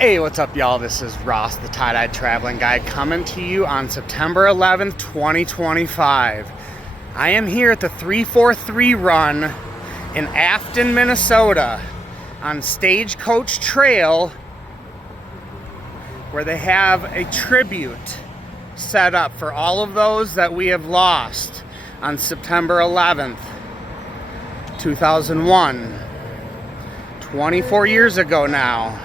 Hey, what's up, y'all? This is Ross, the Tie-Dyed Traveling Guide, coming to you on September 11th, 2025. I am here at the 343 run in Afton, Minnesota, on Stagecoach Trail, where they have a tribute set up for all of those that we have lost on September 11th, 2001. 24 years ago now.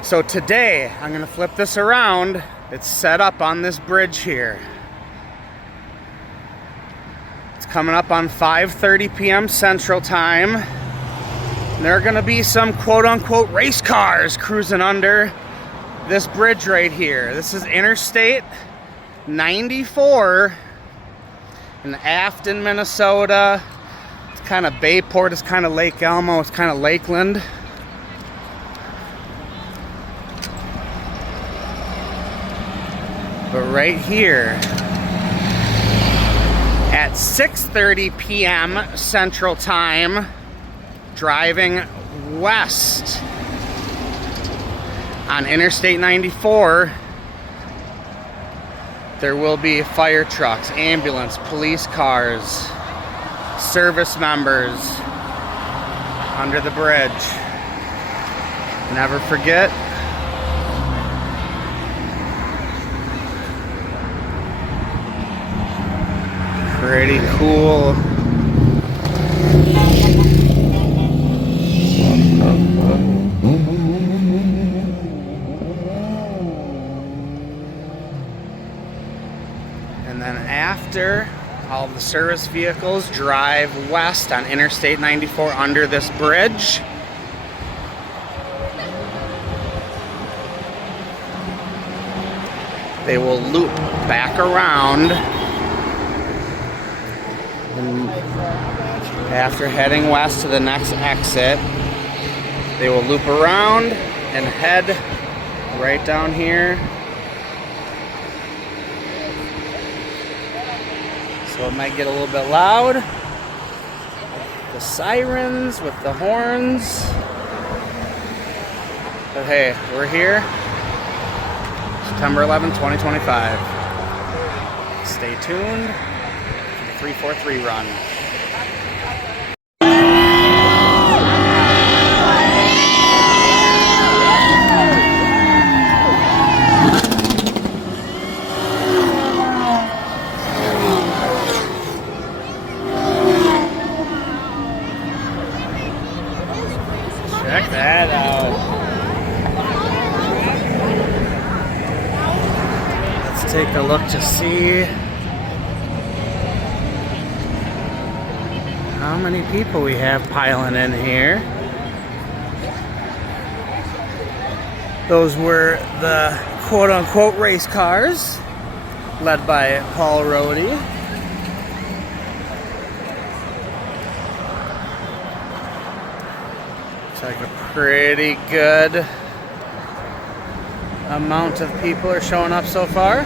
So today, I'm going to flip this around. It's set up on this bridge here. It's coming up on 5:30 p.m. Central Time. And there are going to be some quote-unquote race cars cruising under this bridge right here. This is Interstate 94 in Afton, Minnesota. It's kind of Bayport, it's kind of Lake Elmo, it's kind of Lakeland. But right here at 6:30 p.m. Central Time, driving west on Interstate 94, there will be fire trucks, ambulance, police cars, service members under the bridge. Never forget, pretty cool. And then after all of the service vehicles drive west on Interstate 94 under this bridge, they will loop back around. And after heading west to the next exit, they will loop around and head right down here. So it might get a little bit loud. The sirens with the horns. But hey, we're here. September 11th, 2025. Stay tuned. 343 run. Check that out. Let's take a look to see how many people we have piling in here. Those were the quote-unquote race cars led by Paul Rohde. Looks like a pretty good amount of people are showing up so far.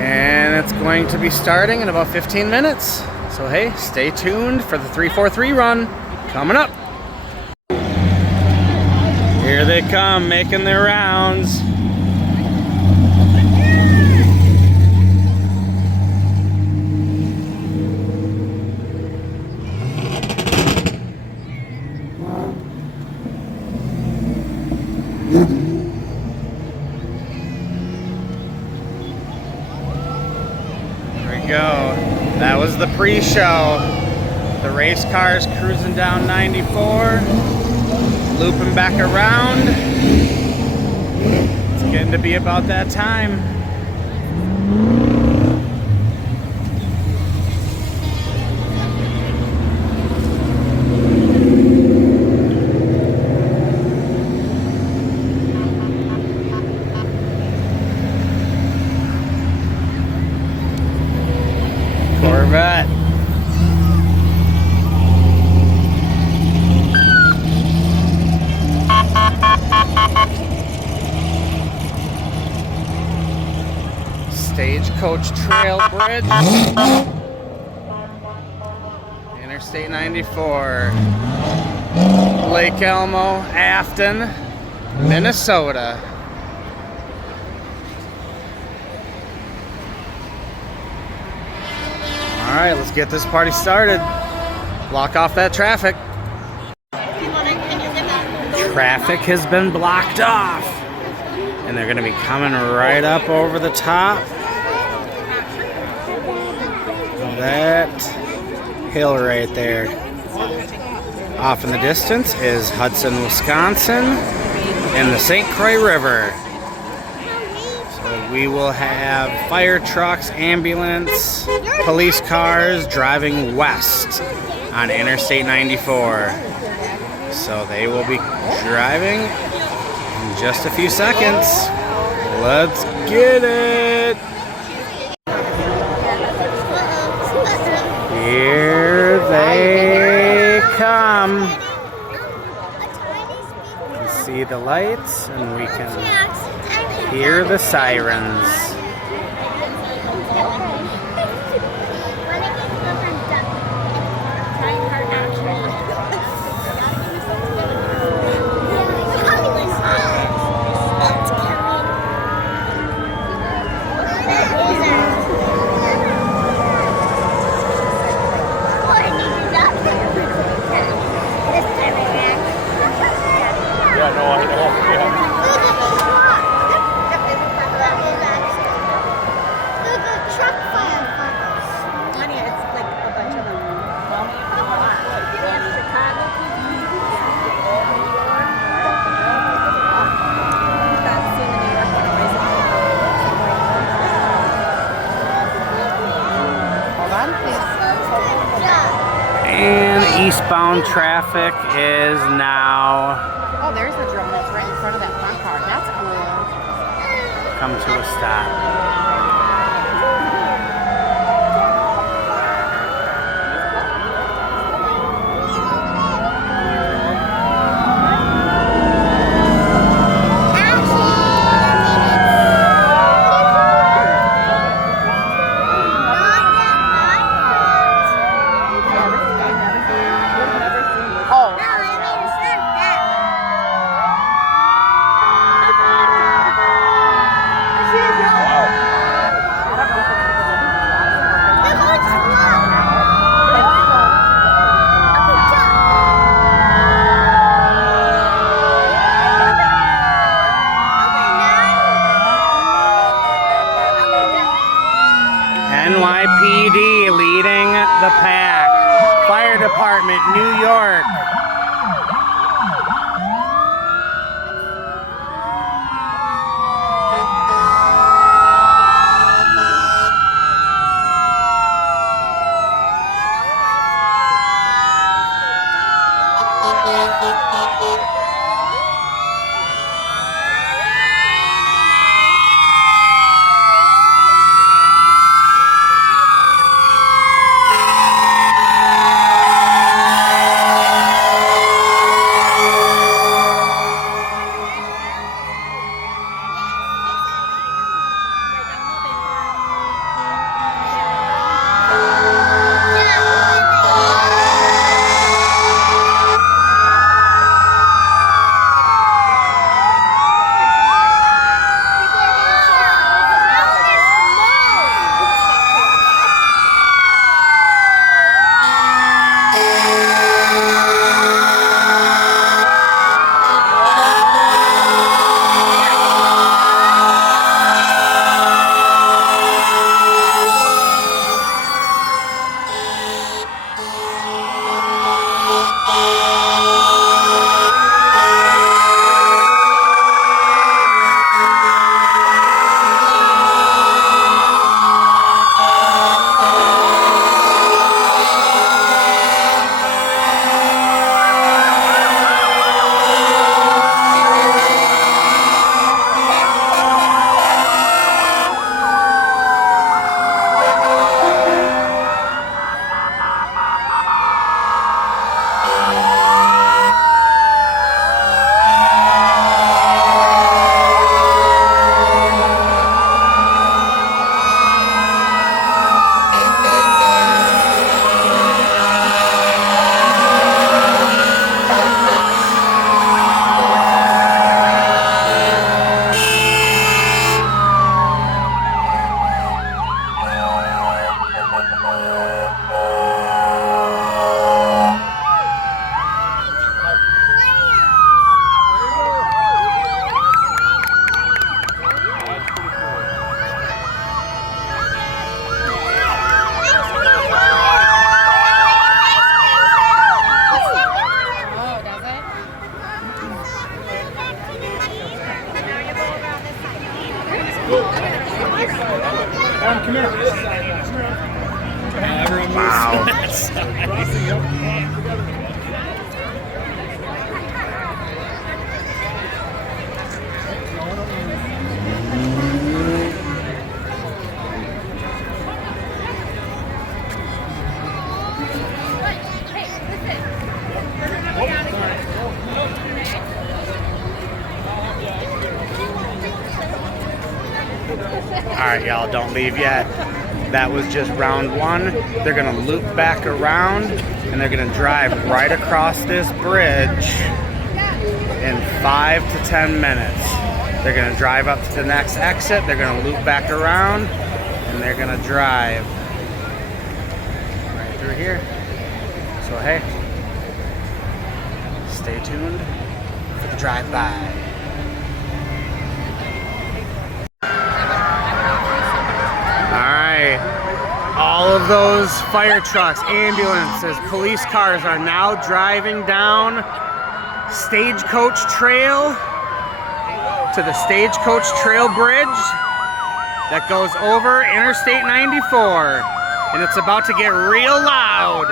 And it's going to be starting in about 15 minutes. So hey, stay tuned for the 343 run coming up. Here they come, making their rounds. Go. That was the pre-show. The race cars cruising down 94, looping back around. It's getting to be about that time. Corvette. Stagecoach Trail Bridge. Interstate 94. Lake Elmo, Afton, Minnesota. All right, let's get this party started. Block off that traffic. Traffic has been blocked off. And they're gonna be coming right up over the top of that hill right there. Off in the distance is Hudson, Wisconsin, and the St. Croix River. So we will have fire trucks, ambulance, police cars driving west on Interstate 94. So they will be driving in just a few seconds. Let's get it! Here they come. You can see the lights and we can hear the sirens. And eastbound traffic is now... Oh, there's the drone that's right in front of that front car. That's cool. Come to a stop. NYPD leading the pack. Fire Department, New York. Wow. Alright, y'all, don't leave yet. That was just round one. They're going to loop back around, and they're going to drive right across this bridge in 5 to 10 minutes. They're going to drive up to the next exit. They're going to loop back around, and they're going to drive right through here. So, hey, stay tuned for the drive-by. All of those fire trucks, ambulances, police cars are now driving down Stagecoach Trail to the Stagecoach Trail Bridge that goes over Interstate 94. And it's about to get real loud.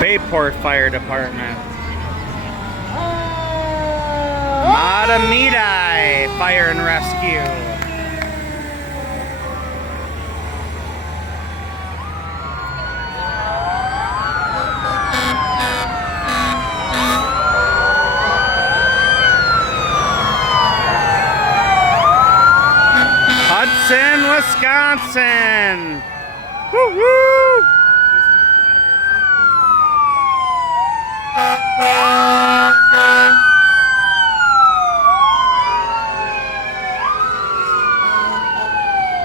Bayport Fire Department. Matamidi Fire and Rescue. Hudson, Wisconsin. Woo-hoo!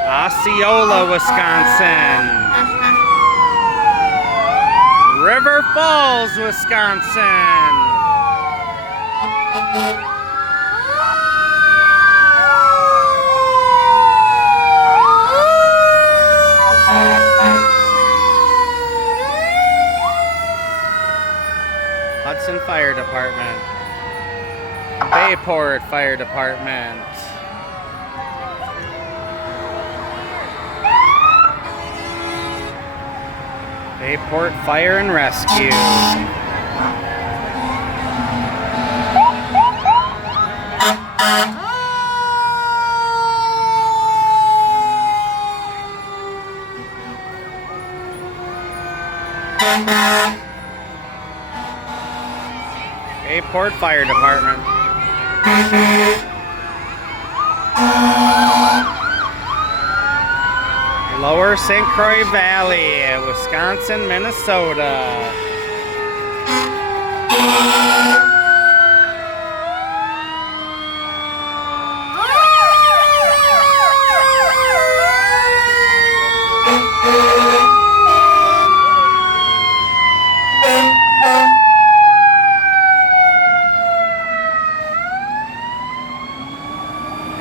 Osceola, Wisconsin. River Falls, Wisconsin. Hudson Fire Department. Bayport Fire Department. Bayport Fire and Rescue. Bayport Fire Department. Lower St. Croix Valley, Wisconsin, Minnesota.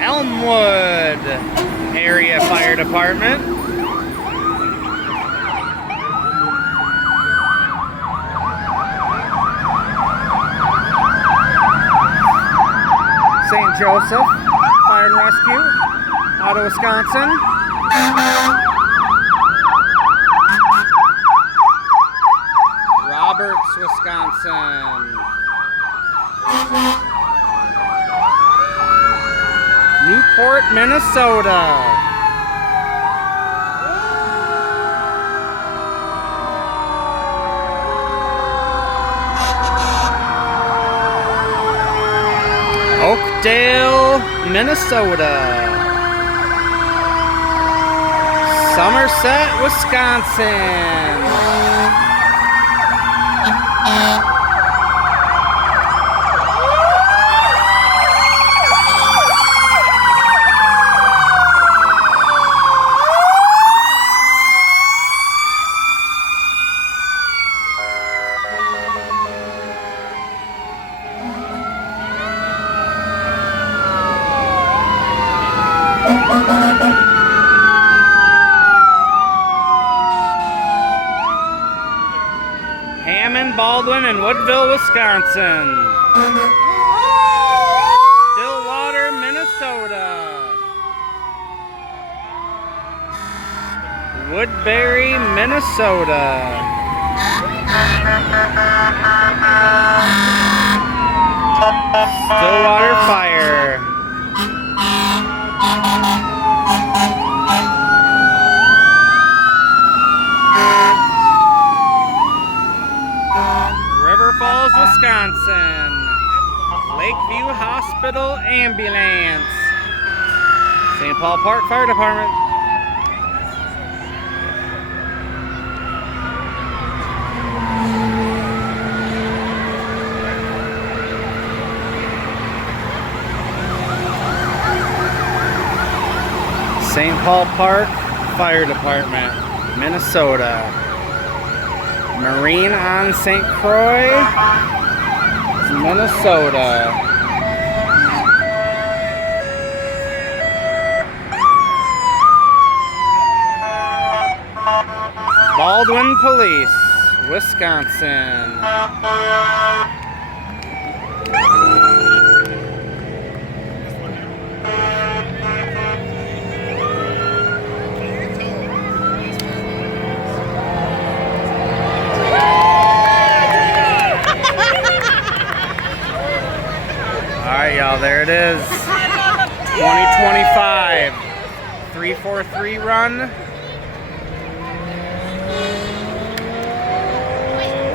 Elmwood Area Fire Department. St. Joseph Fire and Rescue out of Wisconsin. Roberts, Wisconsin. Newport, Minnesota. Oakdale, Minnesota. Somerset, Wisconsin. Afton, Baldwin, and Woodville, Wisconsin. Stillwater, Minnesota. Woodbury, Minnesota. Stillwater Fire. River Falls, Wisconsin. Lakeview Hospital Ambulance. St. Paul Park Fire Department. St. Paul Park Fire Department, Minnesota. Marine on St. Croix, Minnesota. Baldwin Police, Wisconsin. Alright, y'all, there it is. 2025 343 run.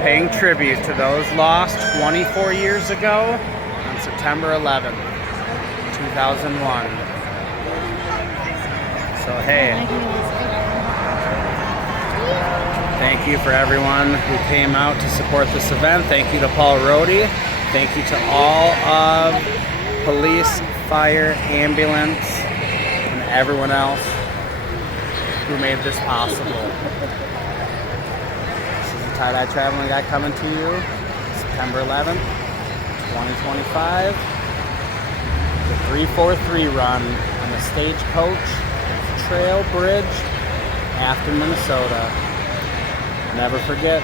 Paying tribute to those lost 24 years ago on September 11th, 2001. So, hey, thank you for everyone who came out to support this event. Thank you to Paul Rohde. Thank you to all of police, fire, ambulance, and everyone else who made this possible. This is the Tie-Dye Traveling Guy coming to you September 11th, 2025. The 343 run on the Stagecoach Trail Bridge, Afton, Minnesota. Never forget,